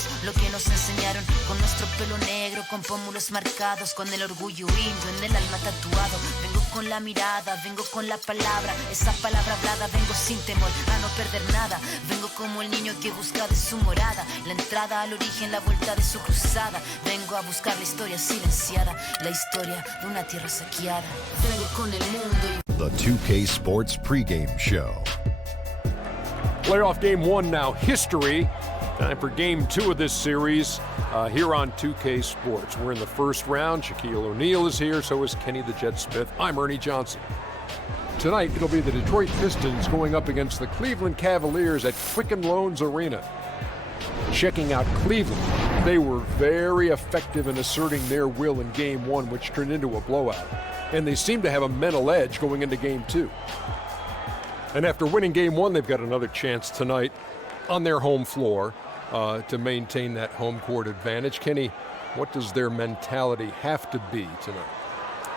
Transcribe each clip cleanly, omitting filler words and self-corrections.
Recordemos lo que nos enseñaron, con nuestro pelo negro, con pómulos marcados, con el orgullo indio en el alma tatuado. Vengo con la mirada, vengo con la palabra, esa palabra hablada. Vengo sin temor a no perder nada. Vengo como el niño que busca de su morada la entrada al origen, la vuelta de su cruzada. Vengo a buscar la historia silenciada, la historia de una tierra saqueada. Vengo con el mundo y... The 2K Sports pregame show. Playoff game 1 now, history. Time for game 2 of this series here on 2K Sports. We're in the first round. Shaquille O'Neal is here, so is Kenny the Jet Smith. I'm Ernie Johnson. Tonight, it'll be the Detroit Pistons going up against the Cleveland Cavaliers at Quicken Loans Arena. Checking out Cleveland, they were very effective in asserting their will in game 1, which turned into a blowout. And they seem to have a mental edge going into game 2. And after winning game 1, they've got another chance tonight on their home floor to maintain that home court advantage. Kenny, what does their mentality have to be tonight?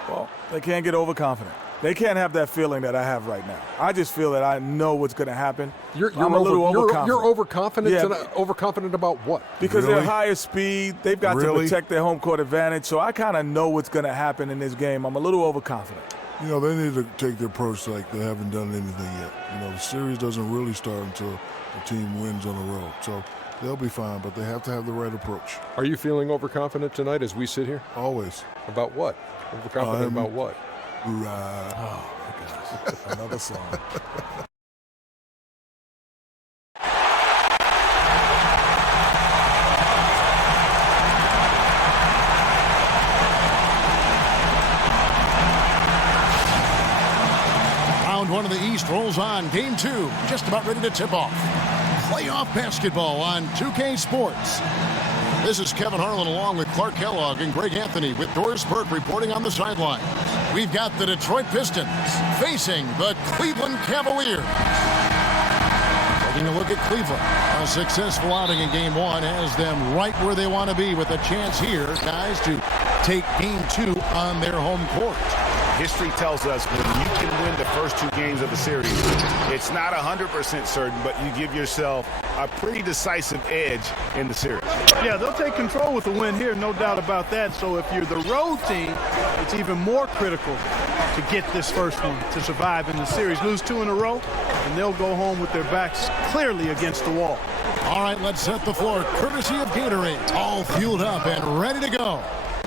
Well, they can't get overconfident. They can't have that feeling that I have right now. I just feel that I know what's going to happen. I'm a little overconfident. You're overconfident? Yeah. Tonight? Overconfident about what? Because they're higher speed. They've got to protect their home court advantage. So I kind of know what's going to happen in this game. I'm a little overconfident. You know, they need to take their approach like they haven't done anything yet. You know, the series doesn't really start until the team wins on the road. So they'll be fine, but they have to have the right approach. Are you feeling overconfident tonight as we sit here? Always. About what? Overconfident about what? Oh, my gosh. Another song. Round 1 of the East rolls on. Game 2 just about ready to tip off. Playoff basketball on 2K Sports. This is Kevin Harlan along with Clark Kellogg and Greg Anthony with Doris Burke reporting on the sideline. We've got the Detroit Pistons facing the Cleveland Cavaliers. Taking a look at Cleveland. A successful outing in game 1 has them right where they want to be with a chance here, guys, to take game 2 on their home court. History tells us when you can win the first 2 games of the series, it's not 100% certain, but you give yourself a pretty decisive edge in the series. Yeah, they'll take control with the win here, no doubt about that. So if you're the road team, it's even more critical to get this first one to survive in the series. Lose 2 in a row, and they'll go home with their backs clearly against the wall. All right, let's set the floor courtesy of Gatorade. All fueled up and ready to go.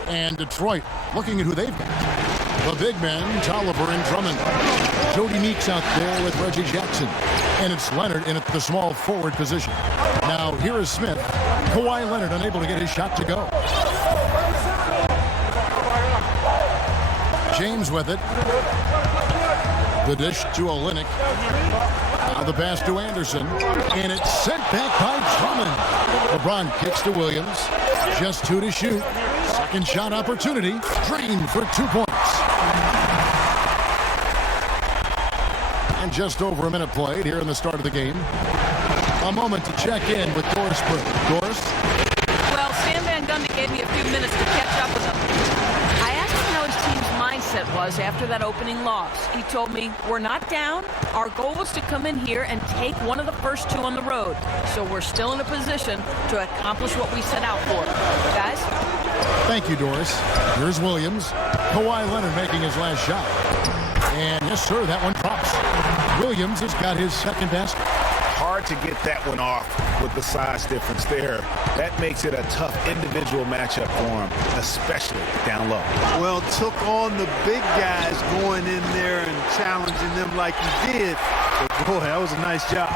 And Detroit looking at who they've got. The big men, Tolliver and Drummond. Jody Meeks out there with Reggie Jackson. And it's Leonard in at the small forward position. Now here is Smith. Kawhi Leonard unable to get his shot to go. James with it. The dish to Olynyk. Now the pass to Anderson. And it's sent back by Drummond. LeBron kicks to Williams. Just 2 to shoot. Second shot opportunity. Drained for 2 points. And just over a minute played here in the start of the game. A moment to check in with Doris Burke. Doris? Well, Stan Van Gundy gave me a few minutes to catch up with him. I asked him how his team's mindset was after that opening loss. He told me, we're not down. Our goal was to come in here and take one of the first 2 on the road. So we're still in a position to accomplish what we set out for. Guys? Thank you, Doris. Here's Williams. Kawhi Leonard making his last shot. And yes, sir, that one drops. Williams has got his second basket. Hard to get that one off with the size difference there. That makes it a tough individual matchup for him, especially down low. Well, took on the big guys going in there and challenging them like he did. But boy, that was a nice job.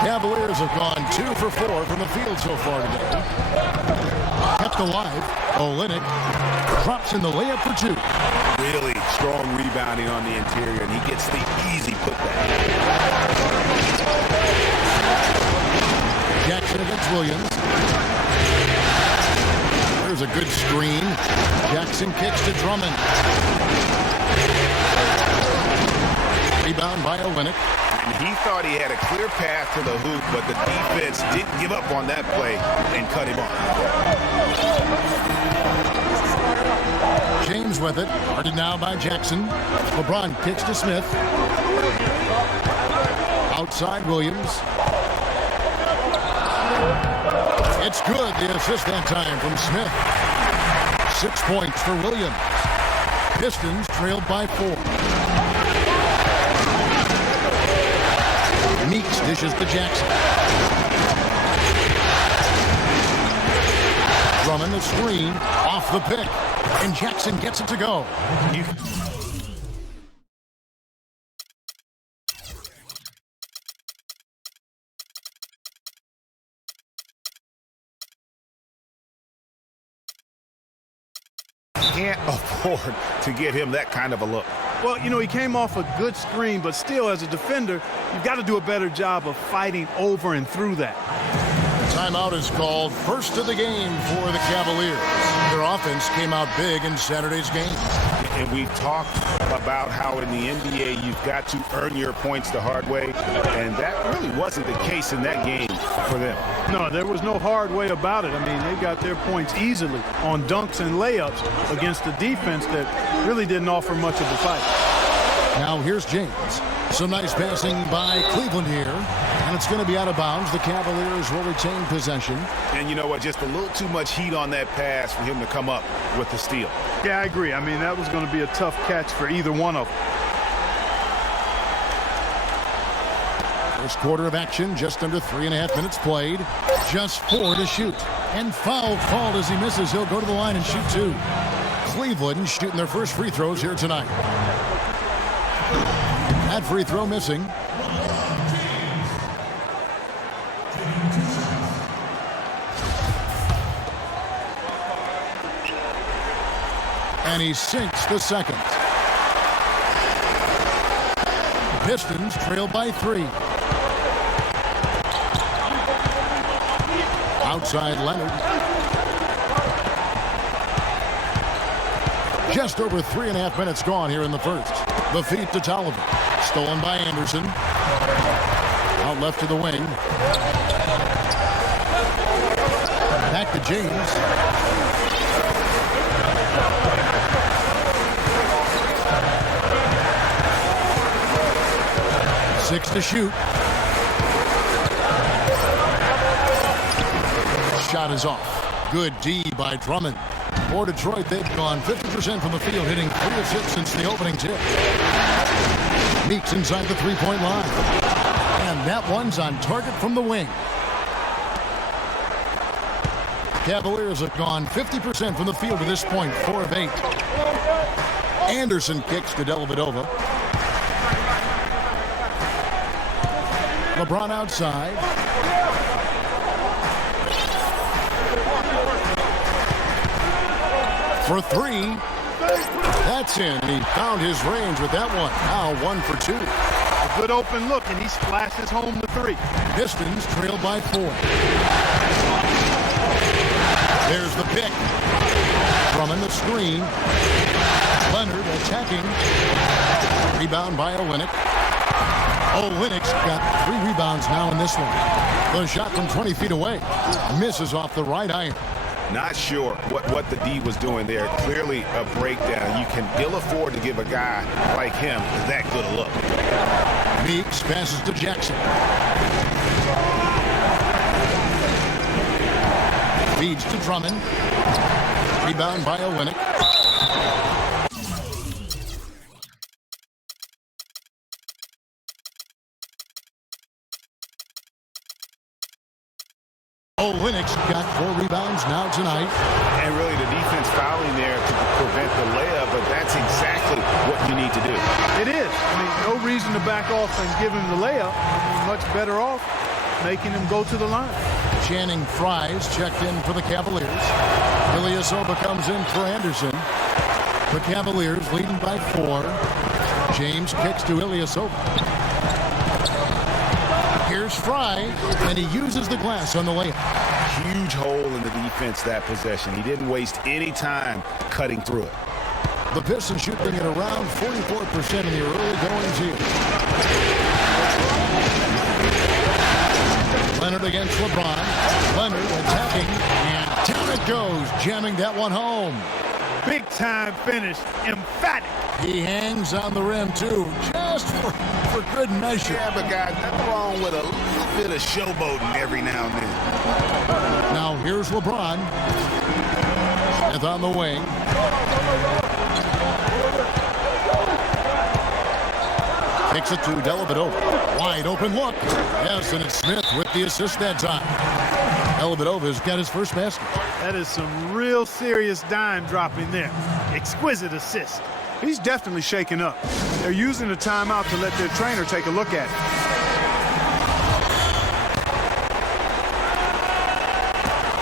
Cavaliers have gone 2 for 4 from the field so far today. Kept alive. Olynyk drops in the layup for 2. Really strong rebounding on the interior, and he gets the easy putback. Jackson against Williams. There's a good screen. Jackson kicks to Drummond. Rebound by Olynyk. And he thought he had a clear path to the hoop, but the defense didn't give up on that play and cut him off. James with it. Guarded now by Jackson. LeBron kicks to Smith. Outside Williams. It's good. The assist that time from Smith. 6 points for Williams. Pistons trailed by 4. Meeks dishes to Jackson. Drummond the screen, off the pick, and Jackson gets it to go. Can't afford to give him that kind of a look. Well, you know, he came off a good screen, but still, as a defender, you've got to do a better job of fighting over and through that. Timeout is called. First of the game for the Cavaliers. Their offense came out big in Saturday's game. And we've talked about how in the NBA you've got to earn your points the hard way, and that really wasn't the case in that game for them. No, there was no hard way about it. I mean, they got their points easily on dunks and layups against a defense that really didn't offer much of a fight. Now here's James. Some nice passing by Cleveland here, and it's going to be out of bounds. The Cavaliers will retain possession. And you know what? Just a little too much heat on that pass for him to come up with the steal. Yeah, I agree. I mean, that was going to be a tough catch for either one of them. First quarter of action, just under 3.5 minutes played. Just 4 to shoot. And foul called as he misses. He'll go to the line and shoot 2. Cleveland shooting their first free throws here tonight. That free throw missing. And he sinks the second. Pistons trail by 3. Outside Leonard. Just over 3.5 minutes gone here in the first. The feed to Tolliver. Stolen by Anderson. Out left to the wing. Back to James. Six to shoot. Shot is off. Good D by Drummond. For Detroit, they've gone 50% from the field, hitting 3 of 6 since the opening tip. Meeks inside the three-point line. And that one's on target from the wing. Cavaliers have gone 50% from the field to this point, 4 of 8. Anderson kicks to Dellavedova. LeBron outside. For 3. That's in. He found his range with that one. Now 1 for 2. A good open look, and he splashes home the 3. Pistons trail by 4. There's the pick. Drummond the screen. Leonard attacking. Rebound by Olynyk. Olynyk's got 3 rebounds now in this one. The shot from 20 feet away. Misses off the right iron. Not sure what the D was doing there. Clearly a breakdown. You can ill afford to give a guy like him that good a look. Meeks passes to Jackson. Feeds to Drummond. Rebound by Olynyk. Olynyk's got 4 rebounds now tonight. And really the defense fouling there to prevent the layup, but that's exactly what you need to do. It is. I mean, no reason to back off and give him the layup. I mean, much better off making him go to the line. Channing Fries checked in for the Cavaliers. Ilyasova comes in for Anderson. The Cavaliers leading by 4. James kicks to Ilyasova. Here's Fry, and he uses the glass on the layup. Huge hole in the defense that possession. He didn't waste any time cutting through it. The Pistons shooting at around 44% in the early goings here. Leonard against LeBron. Leonard attacking, and down it goes, jamming that one home. Big time finish, emphatic. He hangs on the rim too, just for good measure. Yeah, but guys, nothing wrong with a little bit of showboating every now and then. Now here's here's LeBron. Smith on the wing. Takes it to Dellavedova. Wide open look. Yes, and it's Smith with the assist that time. Dellavedova's got his first basket. That is some real serious dime dropping there. Exquisite assist. He's definitely shaken up. They're using the timeout to let their trainer take a look at it.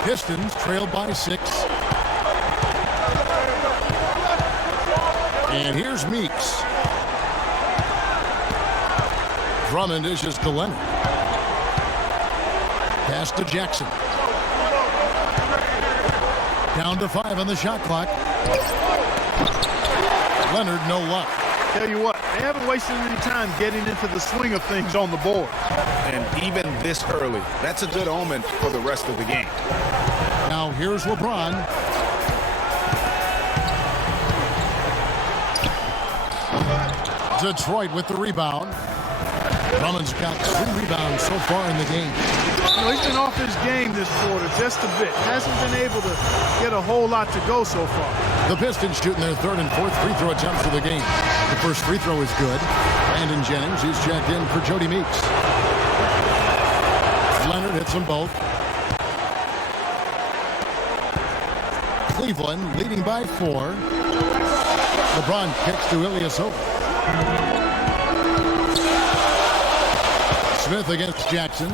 Pistons trailed by 6. And here's Meeks. Drummond dishes to Leonard. Pass to Jackson. Down to 5 on the shot clock. Leonard, no luck. Tell you what, they haven't wasted any time getting into the swing of things on the board. And even this early, that's a good omen for the rest of the game. Now here's LeBron. Detroit with the rebound. Drummond's got 3 rebounds so far in the game. You know, he's been off his game this quarter just a bit. Hasn't been able to get a whole lot to go so far. The Pistons shooting their 3rd and 4th free throw attempts of the game. The first free throw is good. Brandon Jennings, who's checked in for Jody Meeks. Leonard hits them both. Cleveland leading by 4. LeBron kicks to Ilyasova. Smith against Jackson.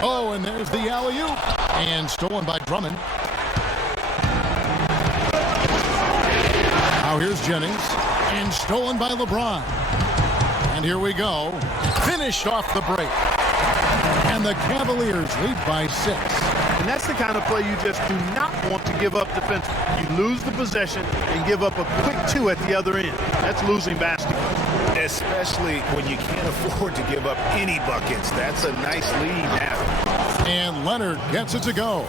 Oh, and there's the alley-oop. And stolen by Drummond. Now here's Jennings. And stolen by LeBron. And here we go. Finished off the break. And the Cavaliers lead by 6. And that's the kind of play you just do not want to give up defensively. You lose the possession and give up a quick 2 at the other end. That's losing basketball. Especially when you can't afford to give up any buckets. That's a nice lead now. And Leonard gets it to go.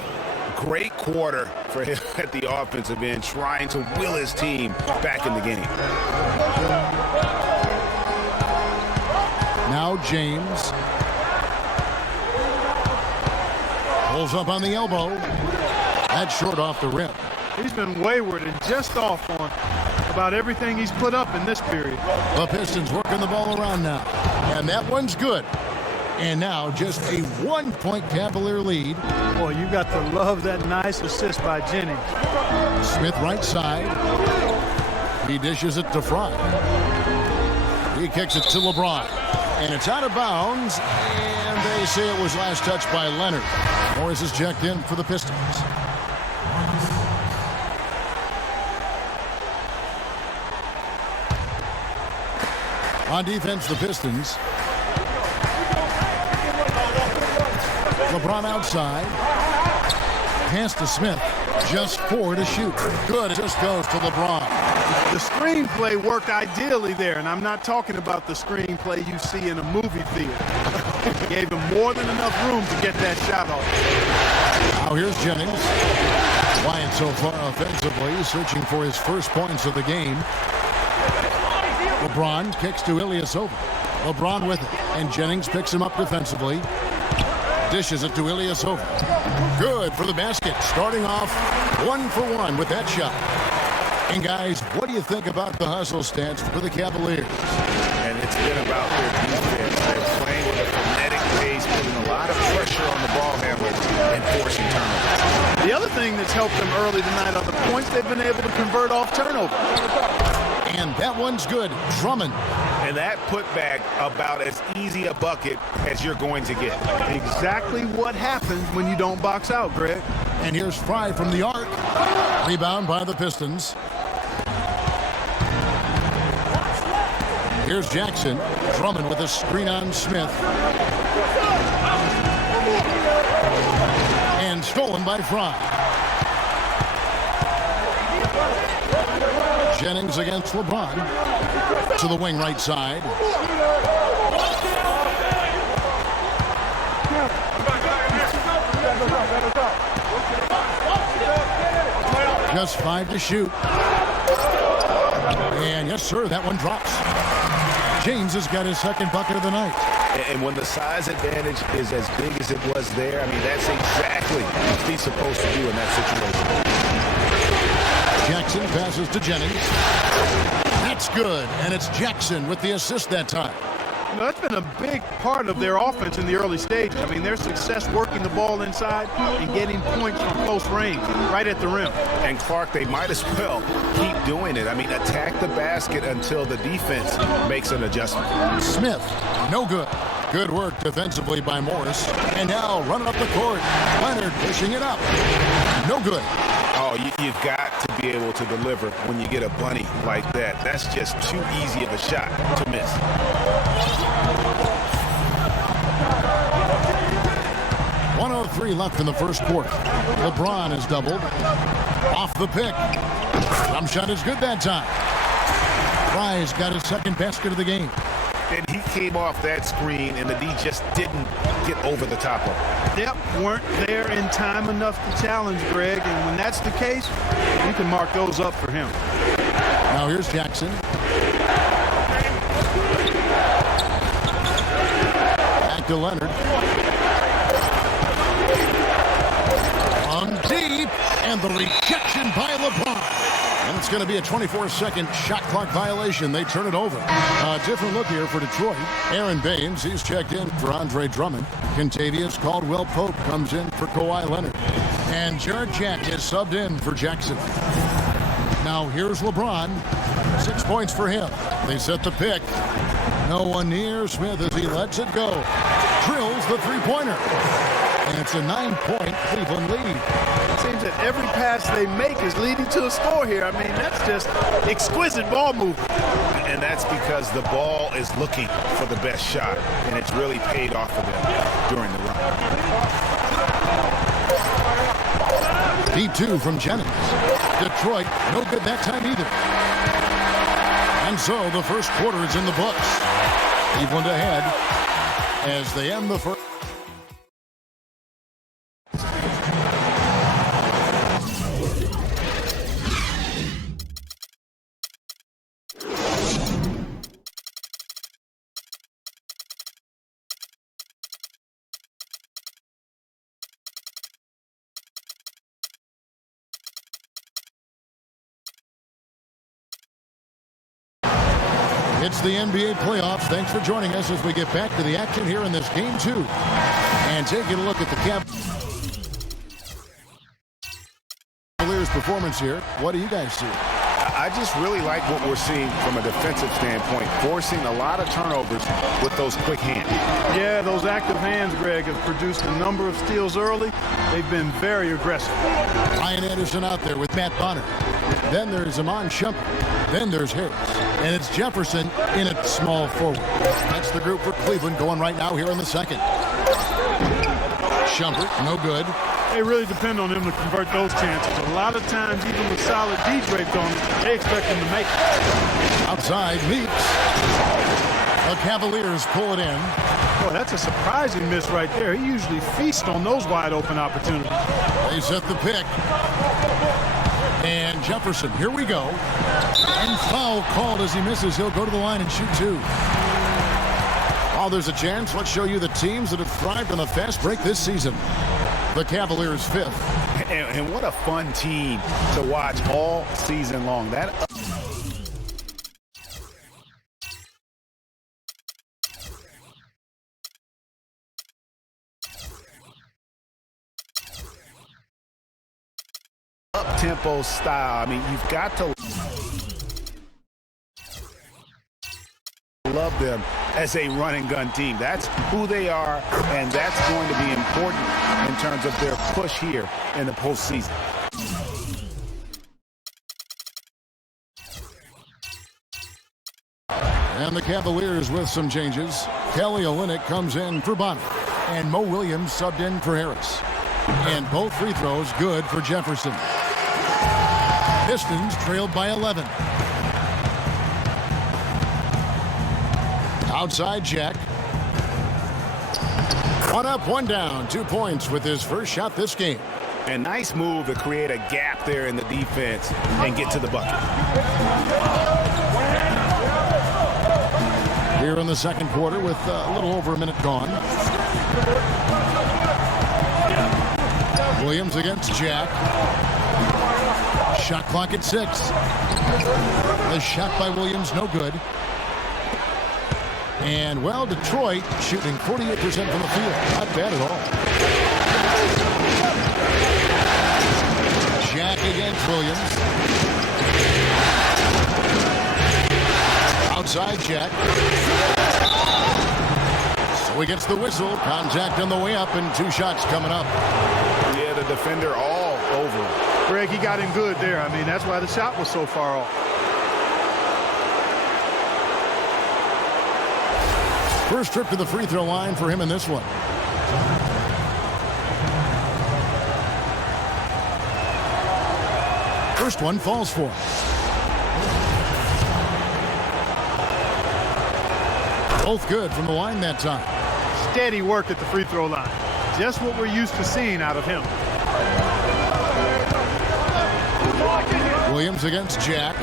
Great quarter for him at the offensive end, trying to will his team back in the game. Now James. Pulls up on the elbow. That's short off the rim. He's been wayward and just off on about everything he's put up in this period. The Pistons working the ball around now. And that one's good. And now just a 1-point Cavalier lead. Boy, you got to love that nice assist by Jennings. Smith right side. He dishes it to Fry. He kicks it to LeBron. And it's out of bounds. And they say it was last touched by Leonard. Morris is checked in for the Pistons. On defense, the Pistons. LeBron outside. Pass to Smith. Just 4 to shoot. Good. It just goes to LeBron. The screenplay worked ideally there, and I'm not talking about the screenplay you see in a movie theater. Gave him more than enough room to get that shot off. Now here's Jennings. Quiet so far offensively, searching for his first points of the game. LeBron kicks to Ilyasova. LeBron with it, and Jennings picks him up defensively. Dishes it to Ilyasova. Good for the basket. Starting off 1 for 1 with that shot. And guys, what do you think about the hustle stats for the Cavaliers? And it's been about their defense. They're playing with a frenetic pace, putting a lot of pressure on the ball handlers and forcing turnovers. The other thing that's helped them early tonight are the points they've been able to convert off turnover. And that one's good. Drummond. And that putback about as easy a bucket as you're going to get. Exactly what happens when you don't box out, Greg. And here's Fry from the arc. Rebound by the Pistons. Here's Jackson. Drummond with a screen on Smith. And stolen by Fry. Jennings against LeBron. To the wing right side. Just 5 to shoot. And yes, sir, that one drops. James has got his second bucket of the night. And when the size advantage is as big as it was there, I mean, that's exactly what he's supposed to do in that situation. Jackson passes to Jennings. That's good, and it's Jackson with the assist that time. You know, that's been a big part of their offense in the early stages. I mean, their success working the ball inside and getting points from close range, right at the rim. And Clark, they might as well keep doing it. I mean, attack the basket until the defense makes an adjustment. Smith, no good. Good work defensively by Morris. And now running up the court. Leonard pushing it up. No good. Oh, you've got to be able to deliver when you get a bunny like that. That's just too easy of a shot to miss. .103 left in the first quarter. LeBron is doubled. Off the pick. Jump shot is good that time. Fry's got his second basket of the game. And he came off that screen, and the D just didn't get over the top of it. Yep, weren't there in time enough to challenge Greg, and when that's the case, you can mark those up for him. Now here's Jackson. Back to Leonard. On deep, and the rejection by LeBron. And it's going to be a 24-second shot clock violation. They turn it over. A different look here for Detroit. Aaron Baines, he's checked in for Andre Drummond. Contavious Caldwell-Pope comes in for Kawhi Leonard. And Jared Jack is subbed in for Jackson. Now here's LeBron. 6 points for him. They set the pick. No one near Smith as he lets it go. Drills the three-pointer. And it's a 9-point Cleveland lead. It seems that every pass they make is leading to a score here. I mean, that's just exquisite ball movement. And that's because the ball is looking for the best shot, and it's really paid off for them during the run. Deep two from Jennings. Detroit, no good that time either. And so the first quarter is in the books. Cleveland ahead as they end the first. It's the NBA playoffs. Thanks for joining us as we get back to the action here in this game 2. And taking a look at the Cavaliers' performance here. What do you guys see? I just really like what we're seeing from a defensive standpoint, forcing a lot of turnovers with those quick hands. Yeah, those active hands, Greg, have produced a number of steals early. They've been very aggressive. Ryan Anderson out there with Matt Bonner. Then there's Amon Shumpert. Then there's Harris. And it's Jefferson in at small forward. That's the group for Cleveland going right now here in the second. Shumpert, no good. They really depend on him to convert those chances. A lot of times, even with solid D draped on them, they expect him to make it. Outside, Meeks. The Cavaliers pull it in. Boy, that's a surprising miss right there. He usually feasts on those wide open opportunities. They set the pick. And Jefferson, here we go. And foul called as he misses. He'll go to the line and shoot 2. While there's a chance, let's show you the teams that have thrived on the fast break this season. The Cavaliers 5th. And what a fun team to watch all season long. That up-tempo style. I mean, you've got to love them as a run-and-gun team. That's who they are, and that's going to be important in terms of their push here in the postseason. And the Cavaliers with some changes. Kelly Olynyk comes in for Bonner. And Mo Williams subbed in for Harris. And both free throws good for Jefferson. Pistons trailed by 11. Outside Jack. One up, one down. 2 points with his first shot this game. A nice move to create a gap there in the defense and get to the bucket. here in the second quarter with a little over a minute gone. Williams against Jack. Shot clock at 6. The shot by Williams, no good. And, well, Detroit shooting 48% from the field. Not bad at all. Jack against Williams. Outside Jack. So he gets the whistle. Contact on the way up and 2 shots coming up. Yeah, the defender all over him. Greg, he got him good there. I mean, that's why the shot was so far off. First trip to the free throw line for him in this one. First one falls for him. Both good from the line that time. Steady work at the free throw line. Just what we're used to seeing out of him. Williams against Jack.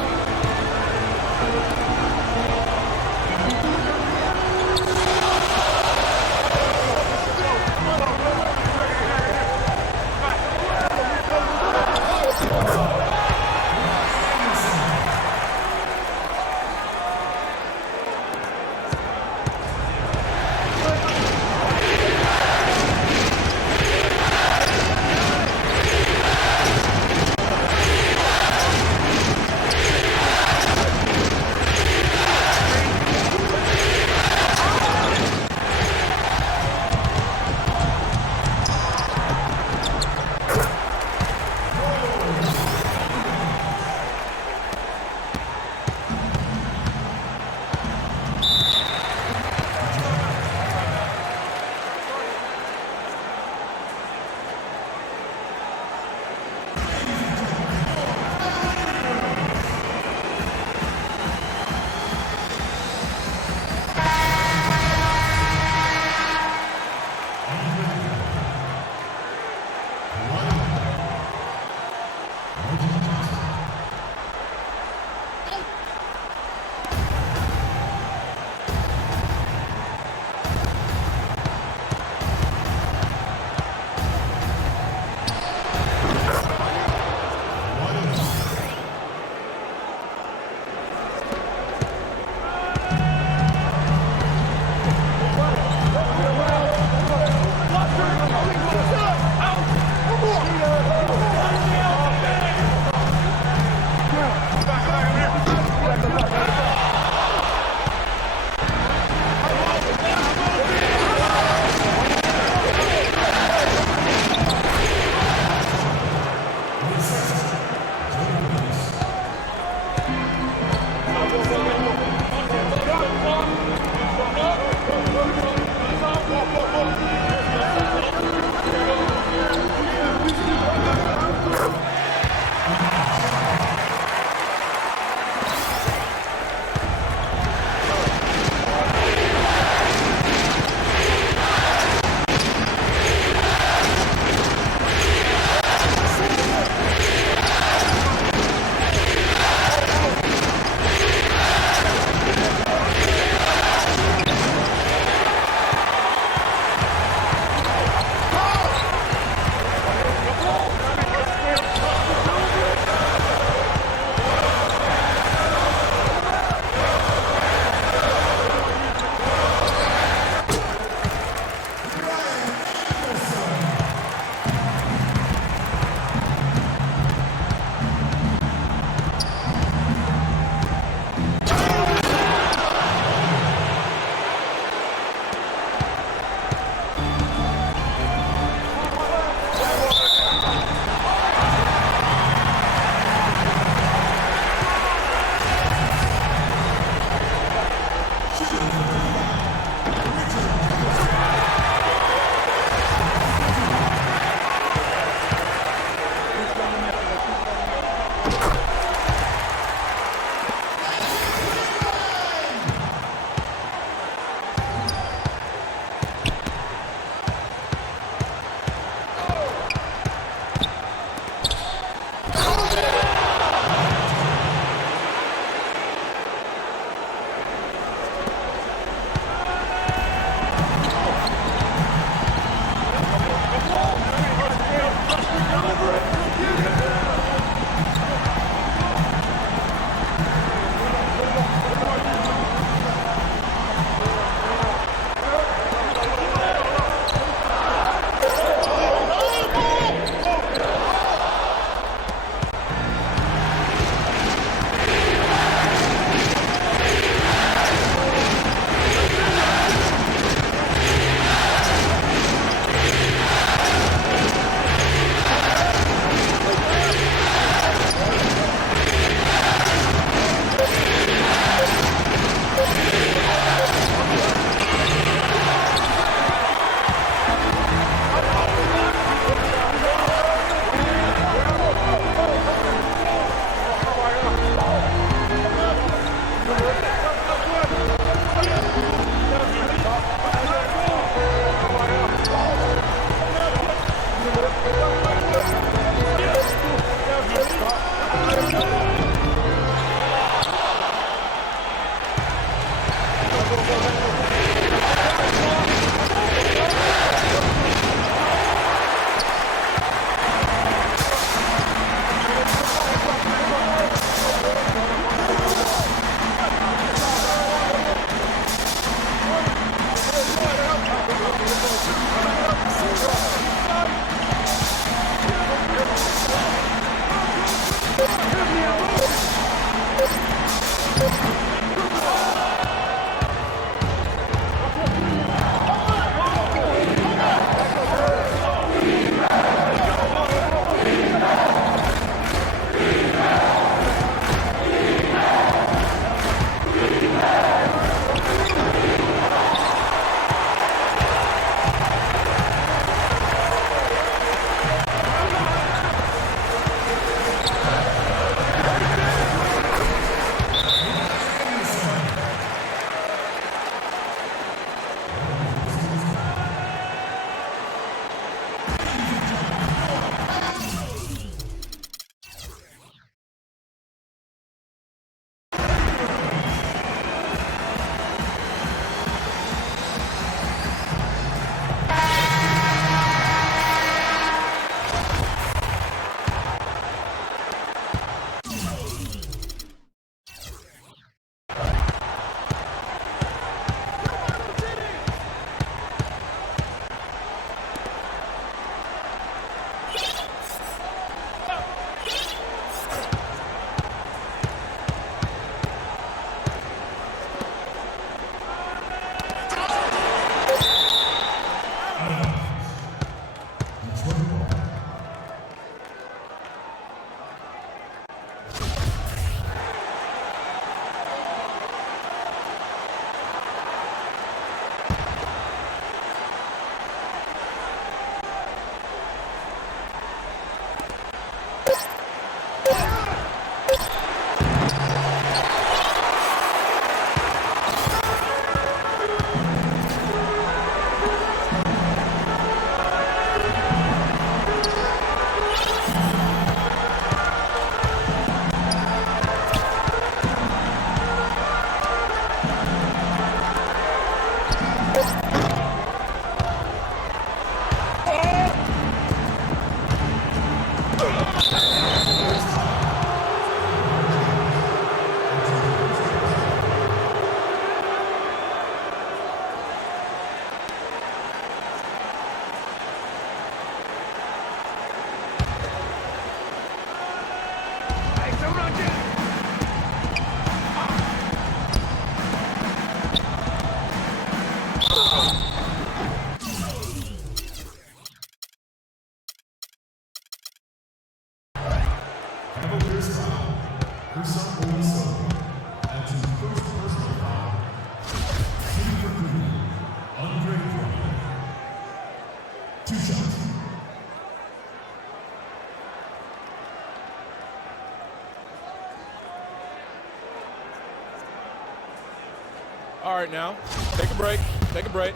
All right, now, take a break, take a break.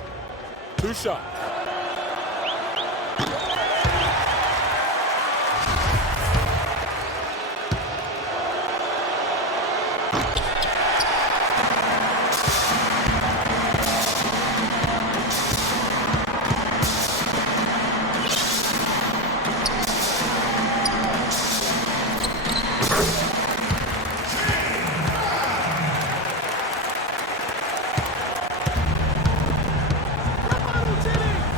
2 shots. Shooting!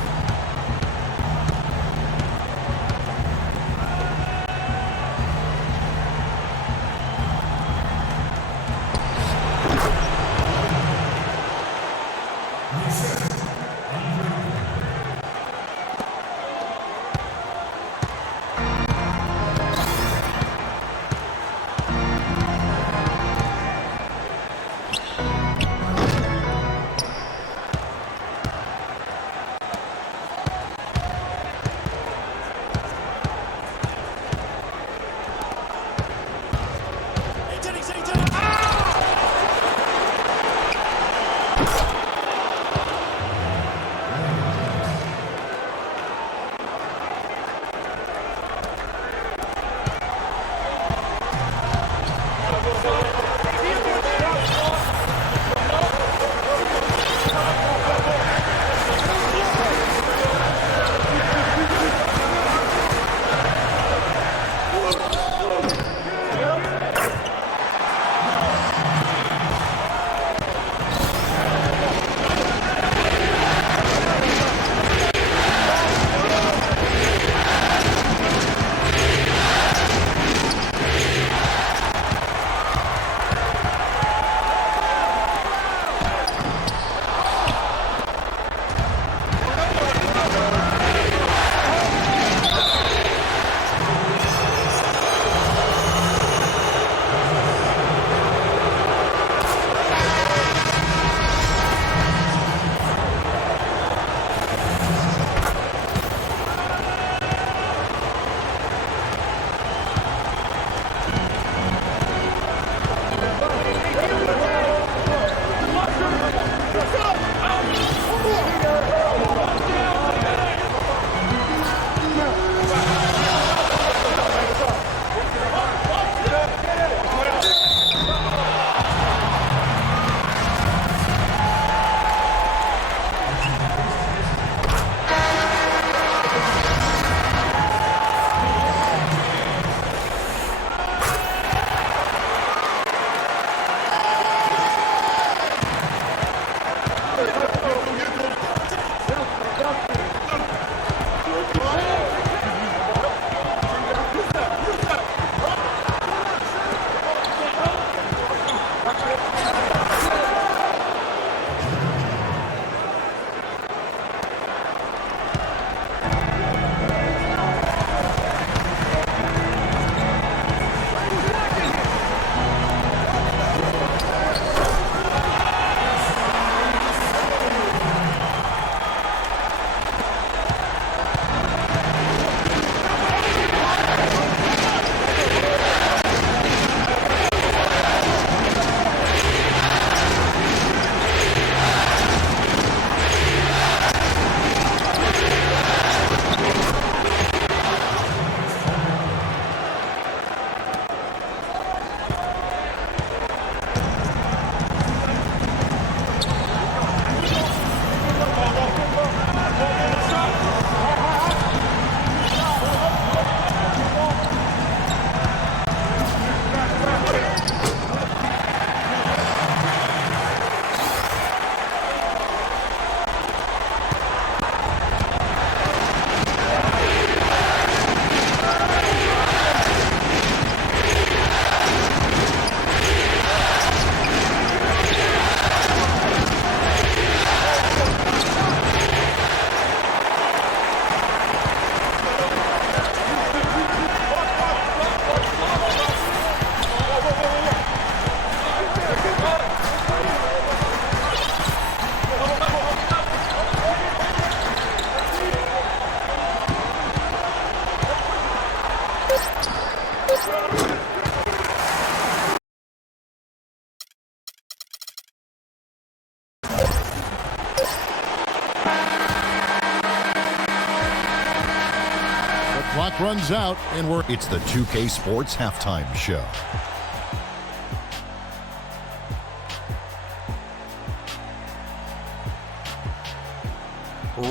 Clock runs out, and It's the 2K Sports Halftime Show.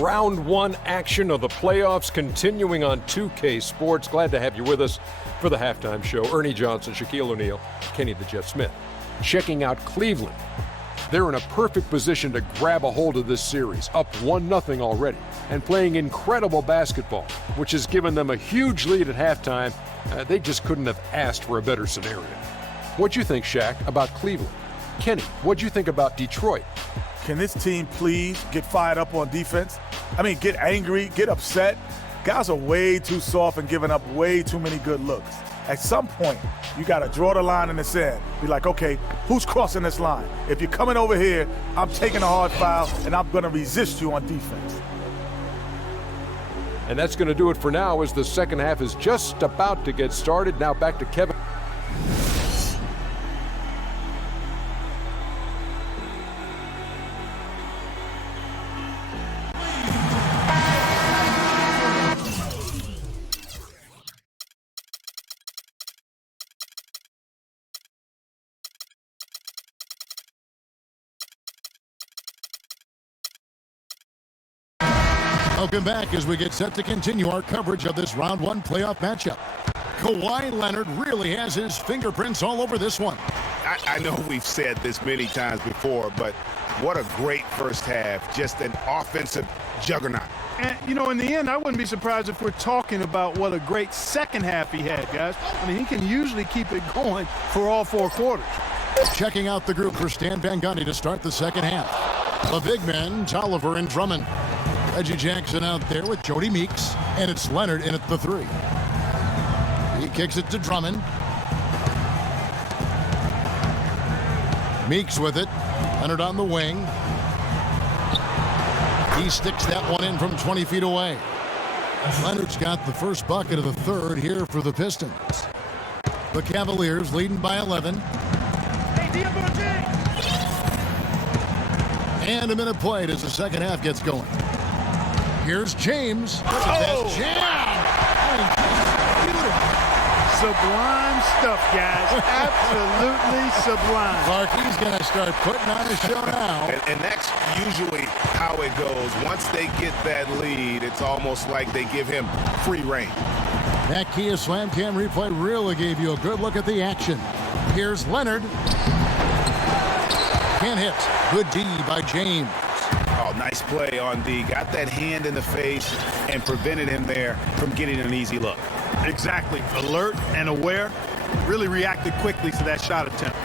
Round one action of the playoffs continuing on 2K Sports. Glad to have you with us for the halftime show. Ernie Johnson, Shaquille O'Neal, Kenny the Jet Smith. Checking out Cleveland. They're in a perfect position to grab a hold of this series, up 1-0 already, and playing incredible basketball, which has given them a huge lead at halftime. They just couldn't have asked for a better scenario. What'd you think, Shaq, about Cleveland? Kenny, what'd you think about Detroit? Can this team please get fired up on defense? I mean, get angry, get upset. Guys are way too soft and giving up way too many good looks. At some point, you got to draw the line in the sand. Be like, okay, who's crossing this line? If you're coming over here, I'm taking a hard foul, and I'm going to resist you on defense. And that's going to do it for now as the second half is just about to get started. Now back to Kevin. Welcome back as we get set to continue our coverage of this round one playoff matchup. Kawhi Leonard really has his fingerprints all over this one. I know we've said this many times before, but what a great first half. Just an offensive juggernaut. And, you know, in the end, I wouldn't be surprised if we're talking about what a great second half he had, guys. I mean, he can usually keep it going for all four quarters. Checking out the group for Stan Van Gundy to start the second half. The big men, Tolliver and Drummond. Reggie Jackson out there with Jody Meeks, and it's Leonard in at the three. He kicks it to Drummond. Meeks with it. Leonard on the wing. He sticks that one in from 20 feet away. Leonard's got the first bucket of the third here for the Pistons. The Cavaliers leading by 11. And a minute played as the second half gets going. Here's James. That's jam. Sublime stuff, guys. Absolutely sublime. Clark, he's going to start putting on a show now. And that's usually how it goes. Once they get that lead, it's almost like they give him free reign. That Kia Slam Cam replay really gave you a good look at the action. Here's Leonard. Can't hit. Good D by James. Oh, nice play on D. Got that hand in the face and prevented him there from getting an easy look. Exactly. Alert and aware. Really reacted quickly to that shot attempt.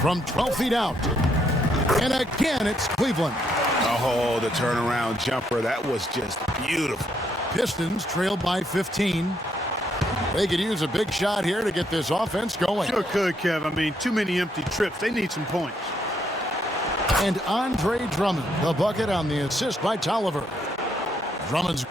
From 12 feet out. And again, it's Cleveland. Oh, the turnaround jumper. That was just beautiful. Pistons trailed by 15. They could use a big shot here to get this offense going. Sure could, Kev. I mean, too many empty trips. They need some points. And Andre Drummond, the bucket on the assist by Tolliver. Drummond's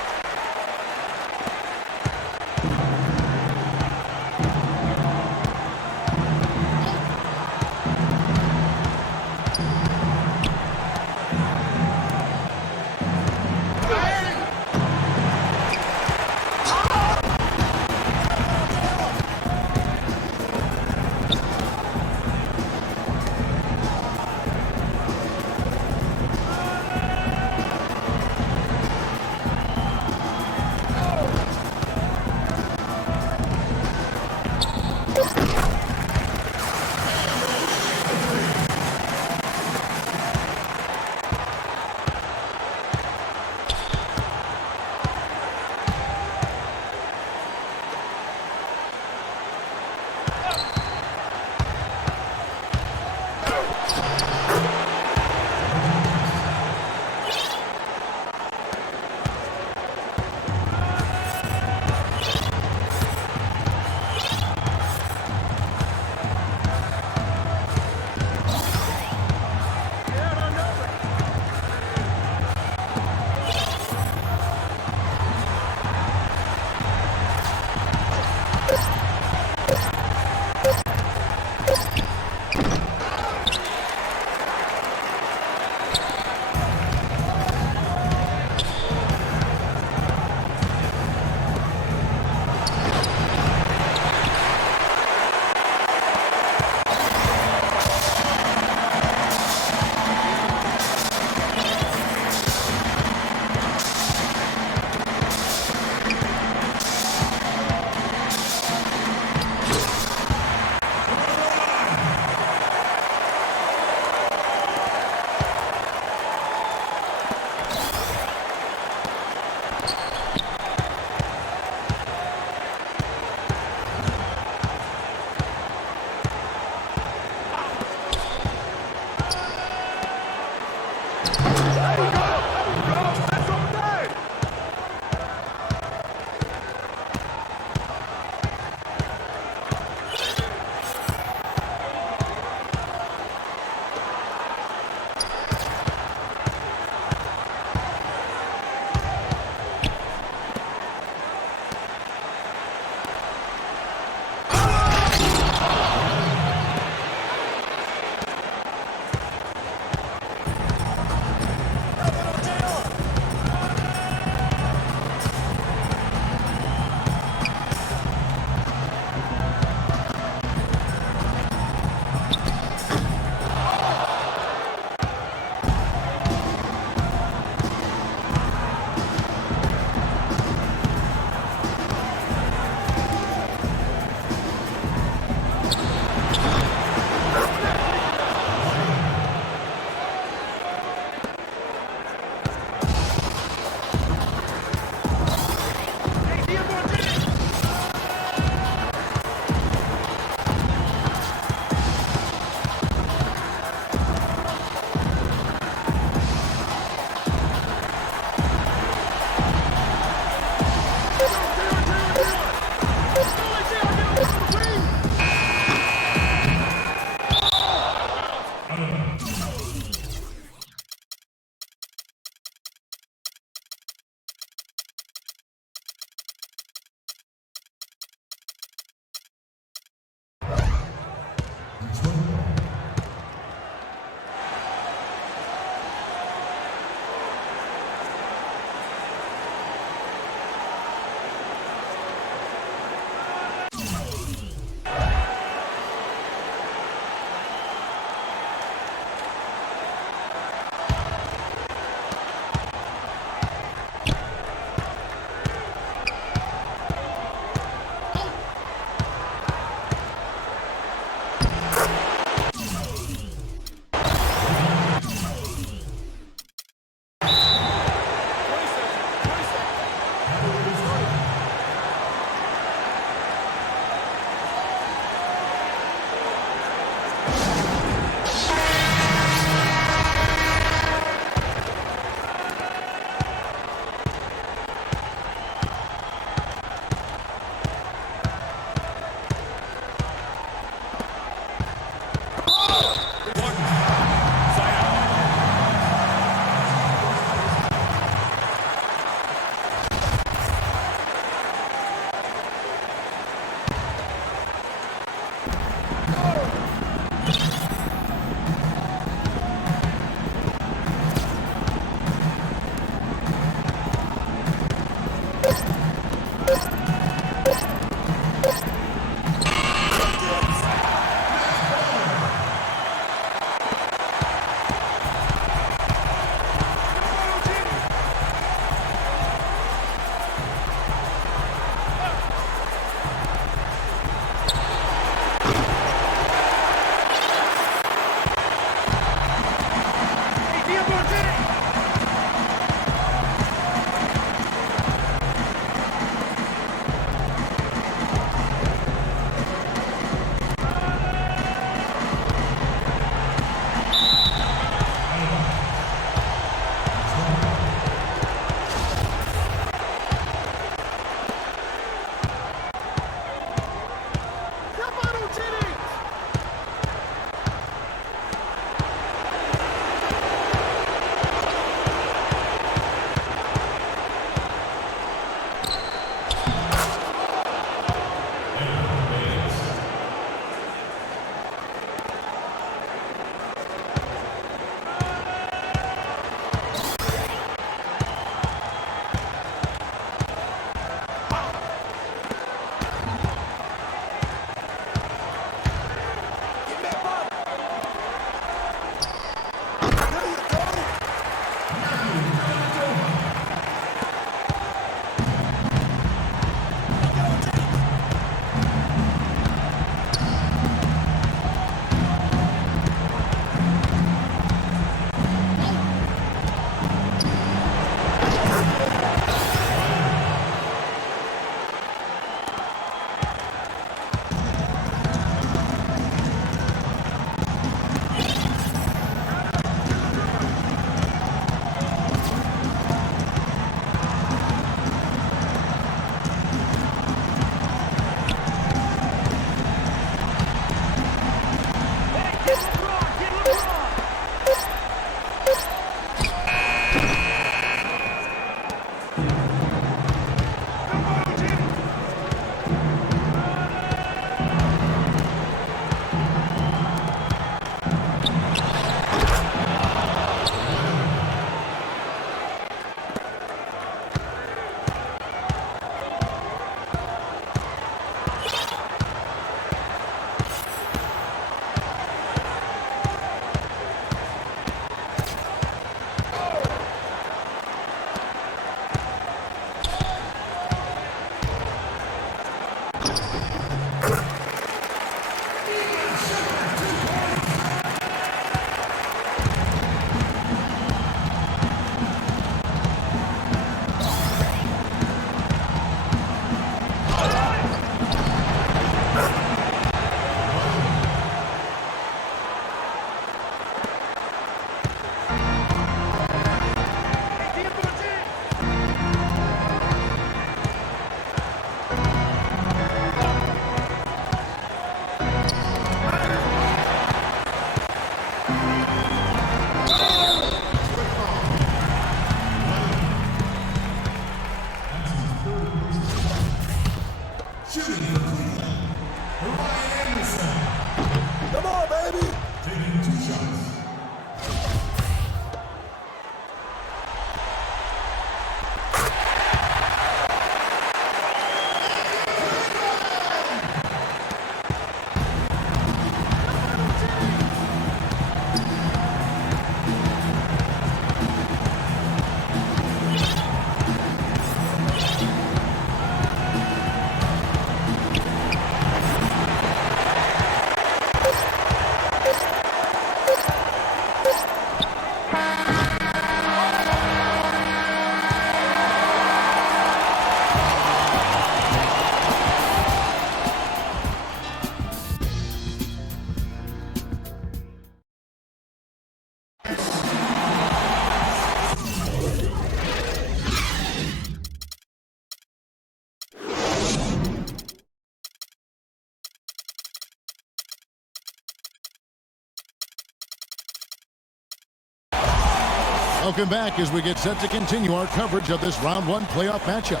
Welcome back as we get set to continue our coverage of this round one playoff matchup.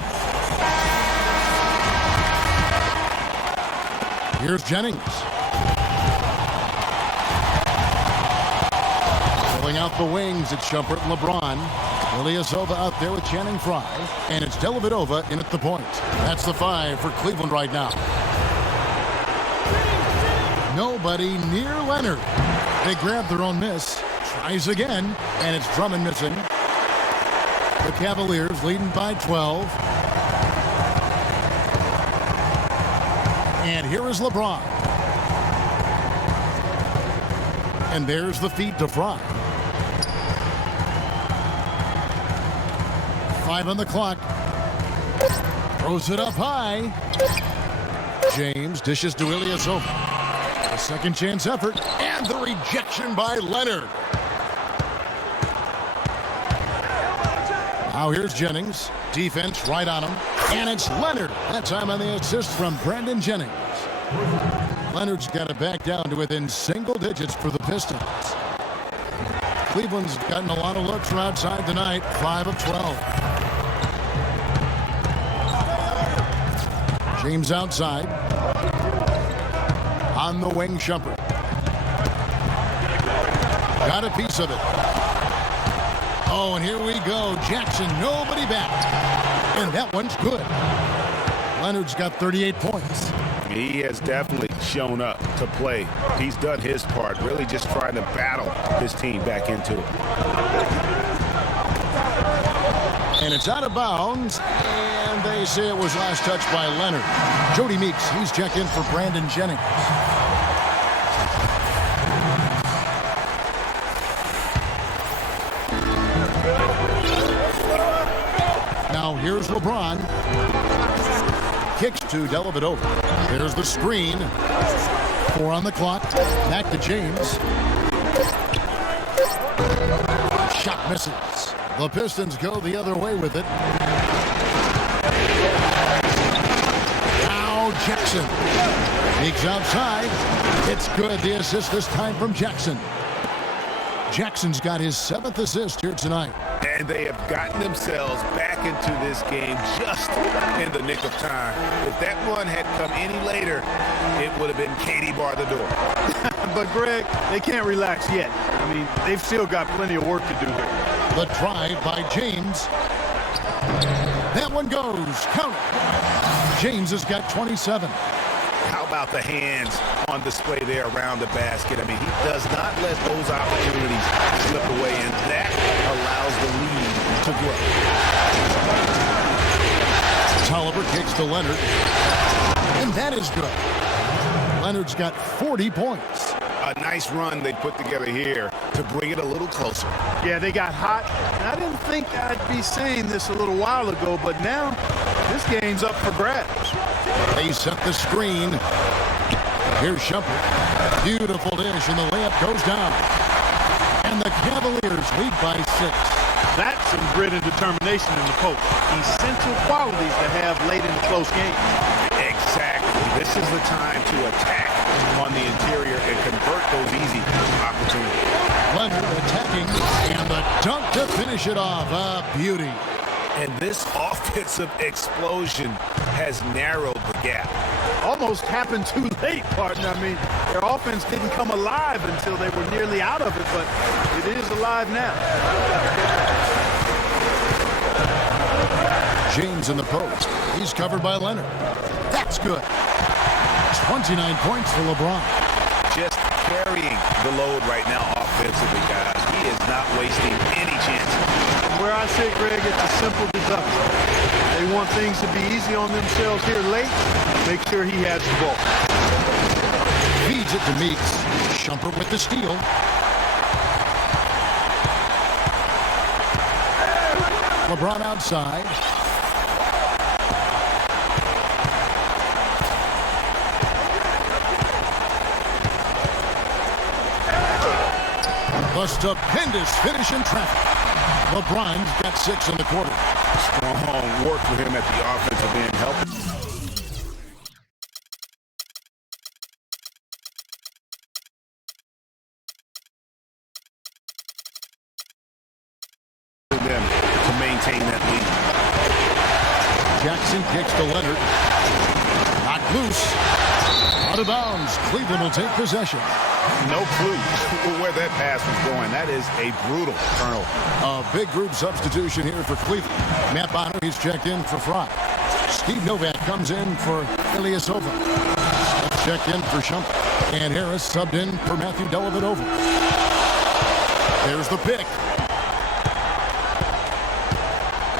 Here's Jennings. Filling out the wings, it's Shumpert and LeBron. Ilyasova out there with Channing Frye. And it's Dellavedova in at the point. That's the 5 for Cleveland right now. Nobody near Leonard. They grab their own miss. Tries again, and it's Drummond missing. The Cavaliers leading by 12. And here is LeBron. And there's the feed to Frye. 5 on the clock. Throws it up high. James dishes to Ilyasova. A second chance effort, and the rejection by Leonard. Now here's Jennings. Defense right on him. And it's Leonard. That time on the assist from Brandon Jennings. Leonard's got it back down to within single digits for the Pistons. Cleveland's gotten a lot of looks from outside tonight. 5 of 12. James outside. On the wing, Shumpert. Got a piece of it. Oh, and here we go. Jackson, nobody back. And that one's good. Leonard's got 38 points. He has definitely shown up to play. He's done his part, really just trying to battle his team back into it. And it's out of bounds, and they say it was last touched by Leonard. Jody Meeks, he's checked in for Brandon Jennings. Now here's LeBron. Kicks to Dellavedova. There's the screen. 4 on the clock. Back to James. Shot misses. The Pistons go the other way with it. Now Jackson. Sneaks outside. It's good. The assist this time from Jackson. Jackson's got his 7th assist here tonight. And they have gotten themselves back into this game just in the nick of time. If that run had come any later, it would have been Katie bar the door. But, Greg, they can't relax yet. I mean, they've still got plenty of work to do here. The drive by James. That one goes. Count it. James has got 27. How about the hands on display there around the basket? I mean, he does not let those opportunities slip away, and that allows the lead to grow. Tolliver kicks to Leonard, and that is good. Leonard's got 40 points. A nice run they put together here to bring it a little closer. Yeah, they got hot. And I didn't think I'd be saying this a little while ago, but now this game's up for grabs. They set the screen. Here's Shumpert. Beautiful dish, and the layup goes down. And the Cavaliers lead by 6. That's some grit and determination in the post. Essential qualities to have late in the close game. Exactly. This is the time to attack on the interior and convert those easy opportunities. Leonard attacking, and the dunk to finish it off. A beauty. And this offensive explosion has narrowed the gap. Almost happened too late, partner. I mean, their offense didn't come alive until they were nearly out of it, but it is alive now. James in the post. He's covered by Leonard. That's good. 29 points for LeBron. Just carrying the load right now offensively, guys. He is not wasting any chances. Where I sit, Greg, it's a simple deduction. They want things to be easy on themselves here late. Make sure he has the ball. Feeds it to Meeks. Shumpert with the steal. LeBron outside. A stupendous finish in traffic. LeBron's got 6 in the quarter. Strong work for him at the offensive end, helping maintain that lead. Jackson kicks to Leonard. Knocked loose. Out of bounds. Cleveland will take possession. No clue where that pass was going. That is a brutal Colonel. A big group substitution here for Cleveland. Matt Bonner, he's checked in for Fry. Steve Novak comes in for Ilyasova. Checked in for Shump. And Harris subbed in for Matthew Dellavedova. There's the pick.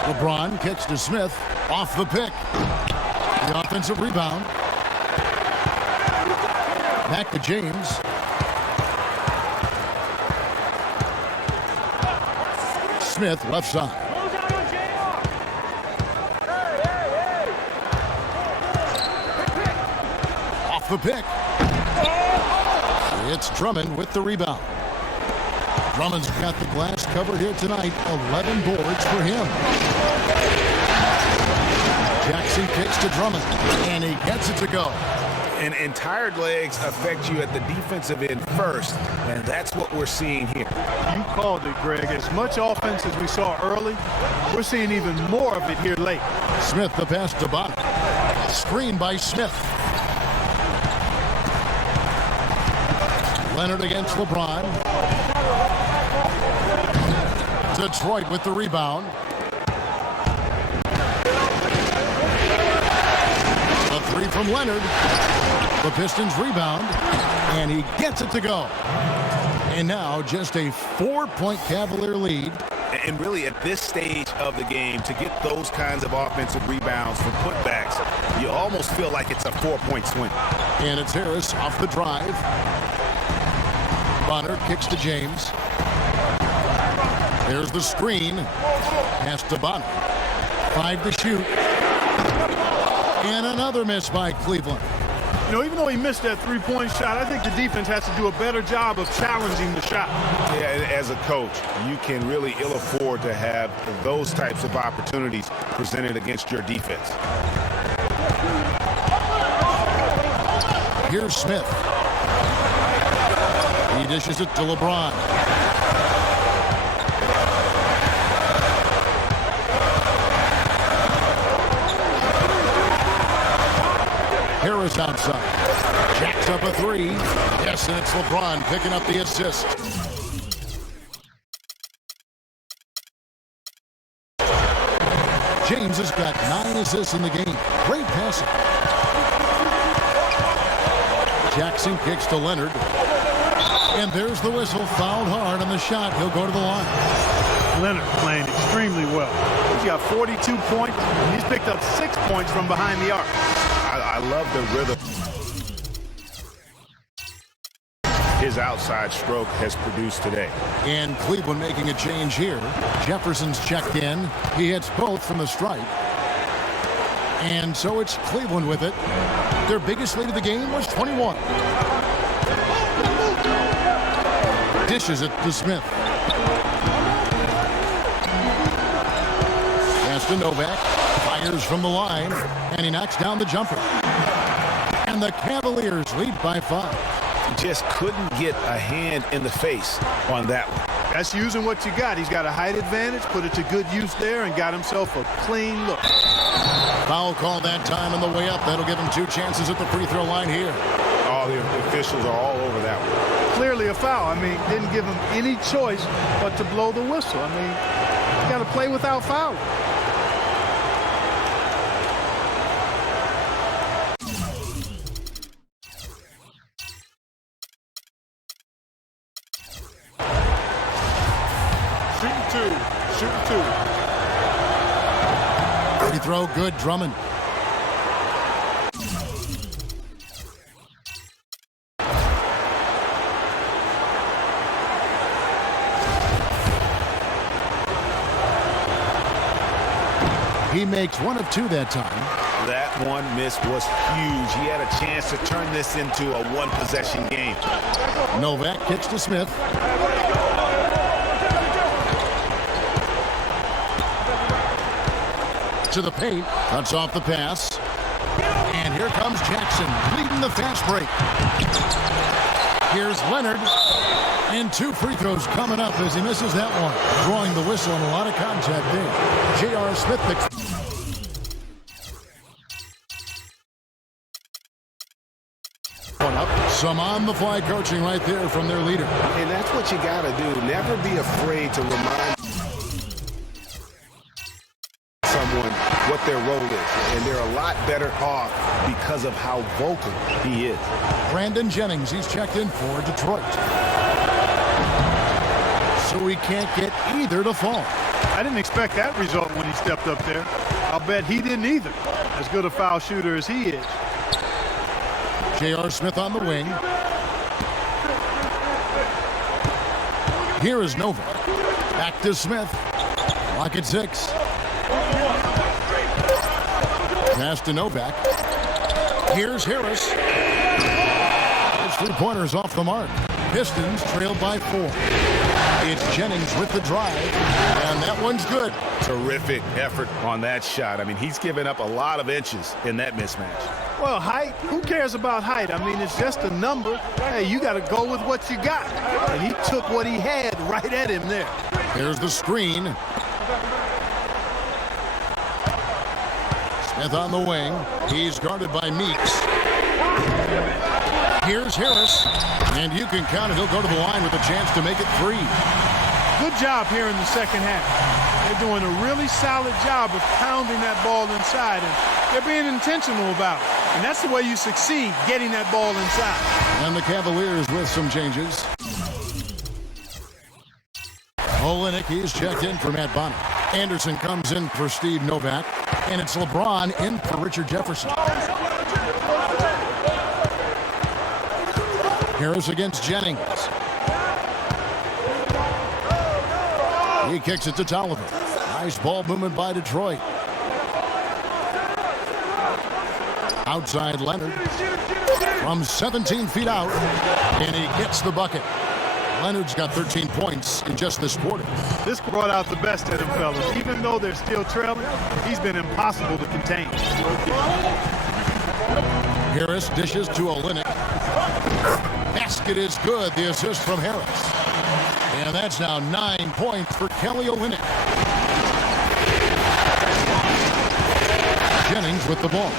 LeBron kicks to Smith. Off the pick. The offensive rebound. Back to James. Smith left side. Off the pick. It's Drummond with the rebound. Drummond's got the glass covered here tonight. 11 boards for him. Jackson kicks to Drummond, and he gets it to go. And tired legs affect you at the defensive end first, and that's what we're seeing here. You called it, Greg. As much offense as we saw early, we're seeing even more of it here late. Smith the pass to Bonner. Screen by Smith. Leonard against LeBron. Detroit with the rebound. A three from Leonard. The Pistons rebound, and he gets it to go. And now just a 4-point Cavalier lead. And really at this stage of the game, to get those kinds of offensive rebounds from putbacks, you almost feel like it's a 4-point swing. And it's Harris off the drive. Bonner kicks to James. There's the screen. Pass to Bonner. 5 to shoot. And another miss by Cleveland. You know, even though he missed that three-point shot, I think the defense has to do a better job of challenging the shot. Yeah, as a coach, you can really ill afford to have those types of opportunities presented against your defense. Here's Smith. He dishes it to LeBron. Harris outside. Jacks up a three. Yes, and it's LeBron picking up the assist. James has got 9 assists in the game. Great passing. Jackson kicks to Leonard. And there's the whistle. Fouled hard on the shot. He'll go to the line. Leonard playing extremely well. He's got 42 points. And he's picked up 6 points from behind the arc. I love the rhythm his outside stroke has produced today. And Cleveland making a change here. Jefferson's checked in. He hits both from the stripe. And so it's Cleveland with it. Their biggest lead of the game was 21. Dishes it to Smith. Pass to Novak. Fires from the line. And he knocks down the jumper. And the Cavaliers lead by 5. Just couldn't get a hand in the face on that one. That's using what you got. He's got a height advantage, put it to good use there, and got himself a clean look. Foul call that time on the way up. That'll give him 2 chances at the free throw line here. Oh, the officials are all over that one. Clearly a foul. I mean, didn't give him any choice but to blow the whistle. I mean, you got to play without fouling. Shooting two. Free throw, good. Drummond. He makes 1 of 2 that time. That one miss was huge. He had a chance to turn this into a 1-possession game. Novak kicks to Smith. To the paint, cuts off the pass. And here comes Jackson leading the fast break. Here's Leonard. And 2 free throws coming up as he misses that one. Drawing the whistle and a lot of contact there. J.R. Smith picks. One up. Some on-the-fly coaching right there from their leader. And that's what you got to do. Never be afraid to remind someone what their role is. And they're a lot better off because of how vocal he is. Brandon Jennings, he's checked in for Detroit. So he can't get either to fall. I didn't expect that result when he stepped up there. I'll bet he didn't either. As good a foul shooter as he is. J.R. Smith on the wing. Here is Nova. Back to Smith. Lock at 6. Pass to Novak. Here's Harris. Those 3-pointers off the mark. Pistons trailed by 4. It's Jennings with the drive, and that one's good. Terrific effort on that shot. I mean, he's given up a lot of inches in that mismatch. Well, height, who cares about height? I mean, it's just a number. Hey, you got to go with what you got. And he took what he had right at him there. Here's the screen. Smith on the wing. He's guarded by Meeks. Here's Harris. And you can count it. He'll go to the line with a chance to make it 3. Good job here in the second half. They're doing a really solid job of pounding that ball inside, and they're being intentional about it. And that's the way you succeed, getting that ball inside. And the Cavaliers with some changes. Olenek, he's checked in for Matt Bonner. Anderson comes in for Steve Novak. And it's LeBron in for Richard Jefferson. Harris against Jennings. He kicks it to Tolliver. Nice ball movement by Detroit. Outside Leonard. From 17 feet out. And he gets the bucket. Leonard's got 13 points in just this quarter. This brought out the best in him, fellas. Even though they're still trailing, he's been impossible to contain. Harris dishes to Olenek. Basket is good. The assist from Harris. And that's now 9 points for Kelly Olynyk. Jennings with the ball.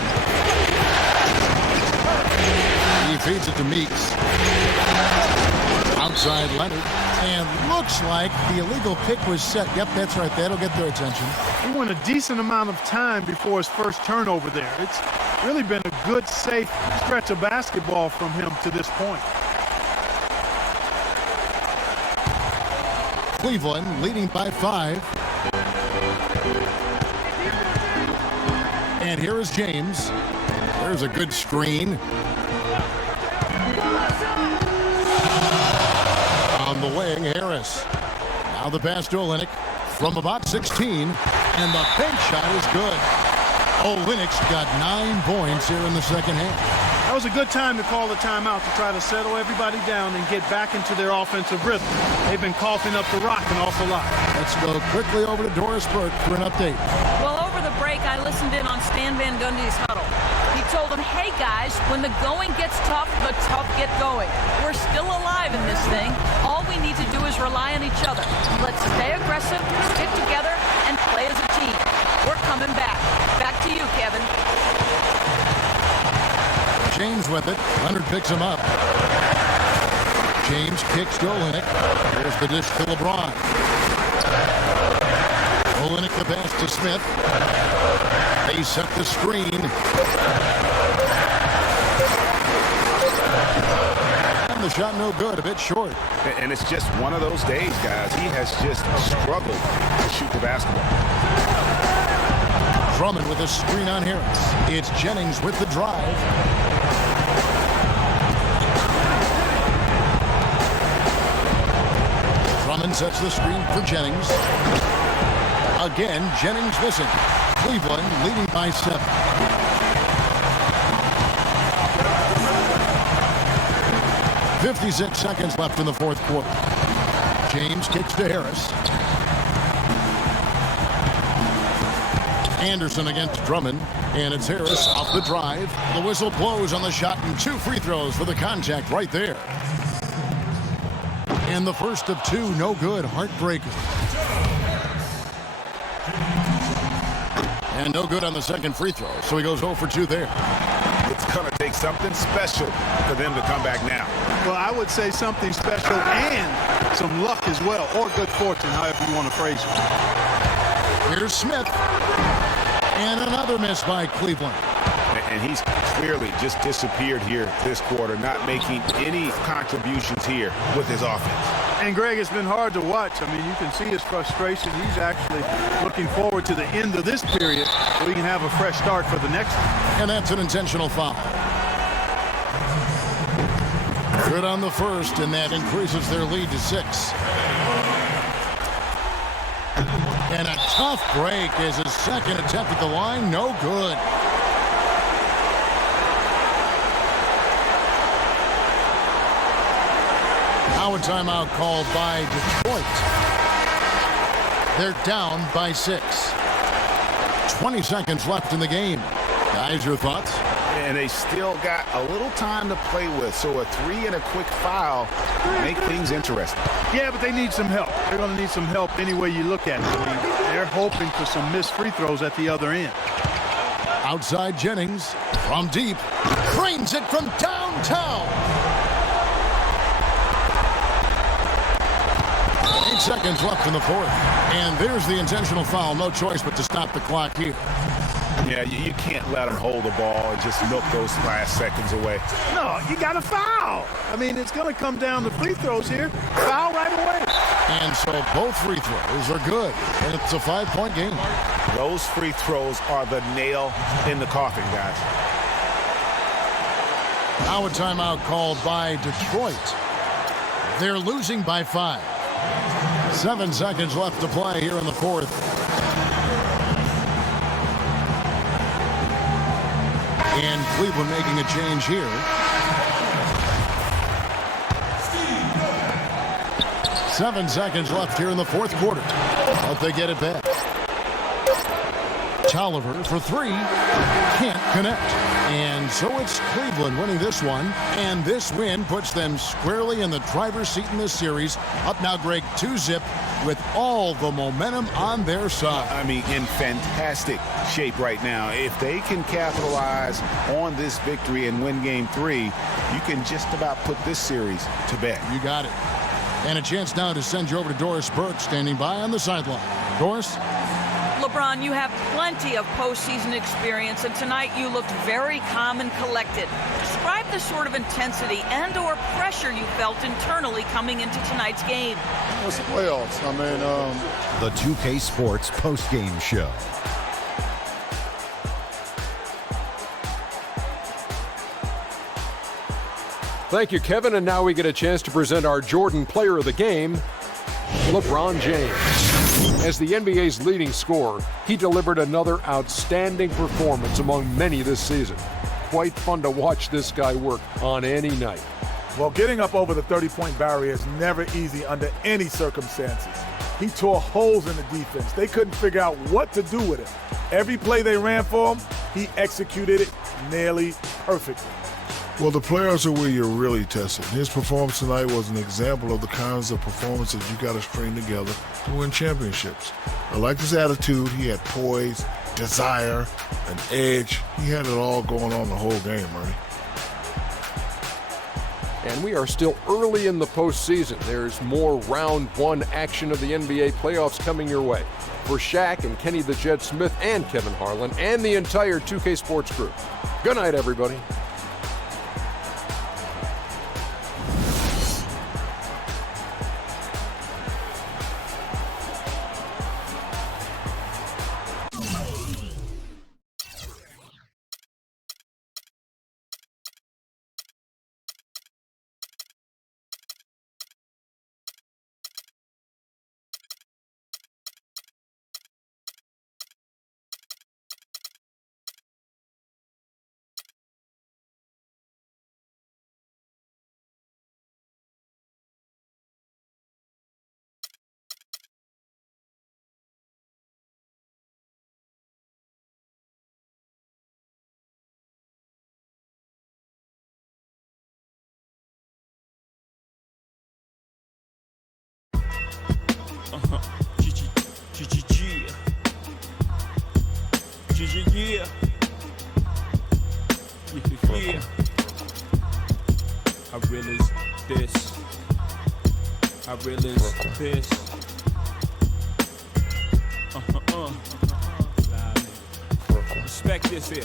He feeds it to Meeks. Outside Leonard. And looks like the illegal pick was set. Yep, that's right. That'll get their attention. He went a decent amount of time before his first turnover there. It's really been a good, safe stretch of basketball from him to this point. Cleveland leading by 5. And here is James. There's a good screen. On the wing, Harris. Now the pass to Olenek from about 16. And the bank shot is good. Olynyk's got 9 points here in the second half. That was a good time to call the timeout to try to settle everybody down and get back into their offensive rhythm. They've been coughing up the rock an awful lot. Let's go quickly over to Doris Burke for an update. Well, over the break, I listened in on Stan Van Gundy's huddle. He told them, hey, guys, when the going gets tough, the tough get going. We're still alive in this thing. All we need to do is rely on each other. Let's stay aggressive, stick together, and play as a team. We're coming back. Back to you, Kevin. James with it. Leonard picks him up. James kicks to Olenek. There's the dish to LeBron. Olenek the pass to Smith. They set the screen. And the shot no good, a bit short. And it's just one of those days, guys. He has just struggled to shoot the basketball. Drummond with a screen on Harris. It's Jennings with the drive. Drummond sets the screen for Jennings. Again, Jennings missing. Cleveland leading by 7. .56 seconds left in the fourth quarter. James kicks to Harris. Anderson against Drummond, and it's Harris off the drive. The whistle blows on the shot, and 2 free throws for the contact right there. And the first of two, no good, heartbreaker. And no good on the second free throw, so he goes 0 for 2 there. It's going to take something special for them to come back now. Well, I would say something special and some luck as well, or good fortune, however you want to phrase it. Here's Smith. And another miss by Cleveland. And he's clearly just disappeared here this quarter, not making any contributions here with his offense. And, Greg, it's been hard to watch. I mean, you can see his frustration. He's actually looking forward to the end of this period so he can have a fresh start for the next one. And that's an intentional foul. Good on the first, and that increases their lead to 6. And a tough break is his second attempt at the line. No good. Now a timeout called by Detroit. They're down by 6. 20 seconds left in the game. Guys, your thoughts? And they still got a little time to play with, so a 3 and a quick foul make things interesting. Yeah, but they need some help. They're going to need some help any way you look at it. I mean, they're hoping for some missed free throws at the other end. Outside Jennings from deep. Cranes it from downtown. 8 seconds left in the fourth. And there's the intentional foul. No choice but to stop the clock here. Yeah, you can't let them hold the ball and just milk those last seconds away. No, you got to foul. I mean, it's going to come down to free throws here. Foul right away. And so both free throws are good. And it's a 5-point game. Those free throws are the nail in the coffin, guys. Now a timeout called by Detroit. They're losing by 5. 7 seconds left to play here in the fourth. And Cleveland making a change here. Seven seconds left here in the fourth quarter. But they get it back. Tolliver for 3. Can't connect. And so it's Cleveland winning this one. And this win puts them squarely in the driver's seat in this series. Up now, Greg, 2-zip with all the momentum on their side. I mean, in fantastic shape right now. If they can capitalize on this victory and win game 3, you can just about put this series to bed. You got it. And a chance now to send you over to Doris Burke, standing by on the sideline. Doris? LeBron, you have plenty of postseason experience, and tonight you looked very calm and collected. Describe the sort of intensity and or pressure you felt internally coming into tonight's game. It's the playoffs. I mean, The 2K Sports postgame show. Thank you, Kevin. And now we get a chance to present our Jordan Player of the Game, LeBron James. As the NBA's leading scorer, he delivered another outstanding performance among many this season. Quite fun to watch this guy work on any night. Well, getting up over the 30-point barrier is never easy under any circumstances. He tore holes in the defense. They couldn't figure out what to do with it. Every play they ran for him, he executed it nearly perfectly. well, the players are where you're really tested. His performance tonight was an example of the kinds of performances you got to string together to win championships. I liked his attitude. He had poise, desire, an edge. He had it all going on the whole game, Ernie. And we are still early in the postseason. There's more round one action of the NBA playoffs coming your way. For Shaq and Kenny the Jet Smith and Kevin Harlan and the entire 2K Sports group. Good night, everybody. Yeah. Yeah. I realize this. I realize this. Respect this here.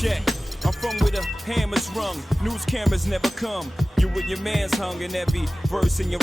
Check. I'm from where the hammers rung. News cameras never come. You and your man's hung in every verse in your